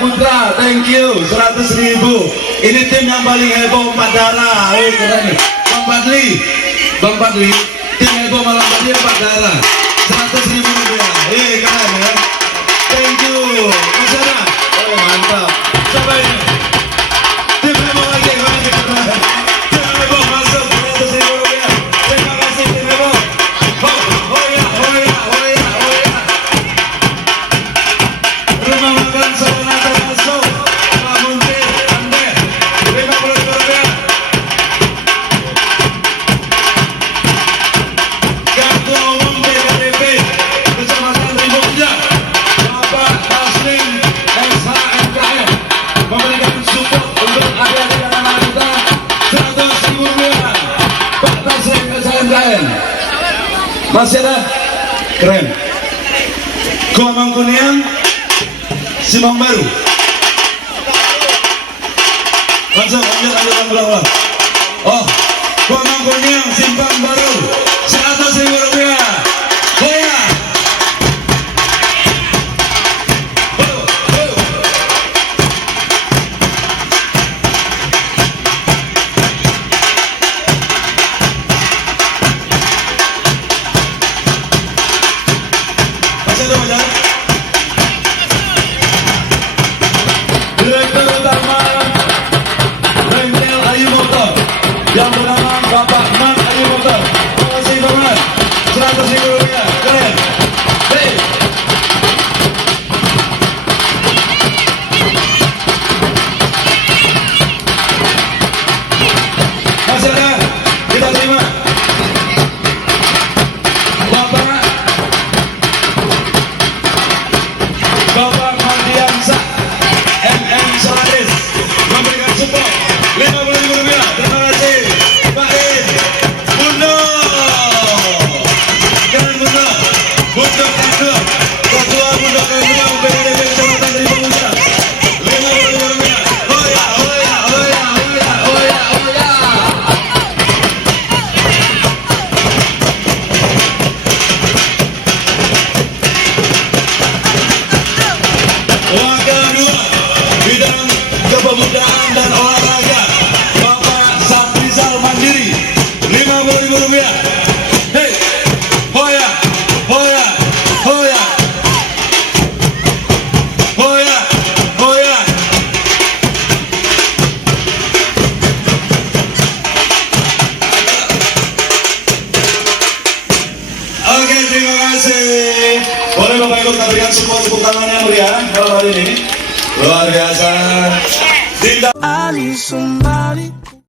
Putra, thank you, 100.000. Ini tim yang paling heboh, Pak Dara. Keren nih. Bang Padli, tim heboh malam tadi Pak Dara. 100.000 rupiah. Keren ya. Thank you. Mas Dara. Oh mantap. Siapa ini? Tim heboh lagi. Tim heboh masuk 100.000 rupiah. Terima kasih tim heboh. Oh ya. Rumah makan Sonata masuk. Pak Munti, Ande, 50.000 rupiah. Ketua Umum DKDP Kecamatan Rimbukja, Bapak Taslim SHMKM, memberikan support untuk adik-adik anak kita 100.000 rupiah. Pak Taslim SHMKM. Masih ada? Keren. Gua Mangkuniang, Simpang Baru. Langsung lanjut. Oh, Gua Mangkuniang, Simpang Baru, 100.000 rupiah. Boya. Masih ada wajah? Direktur Utama Bengkel Ayu Motor yang bernama Bapak Man Ayu Motor. Terima kasih Bapak. 100.000 rupiah. Keren. Hey. Masih ada? Kita terima. Bapak Mardiansa MM Saladis memberikan support 50.000 rupiah. Terima kasih Pak In. Bundo, keren Bundo. Bundo Kandung, Ketua Bundo Kandung PDP Kecamatan Rimbukja, 50.000 rupiah. Hoya. Wakil 2 bidang kepemudaan dan olahraga, Bapak Saprizal Mandiri, 50.000 rupiah. Hey, hoya. Oke, terima kasih. Boleh Bapak Ibu kita berikan support tepuk tangannya meriah malam hari ini. Luar biasa. Dinda.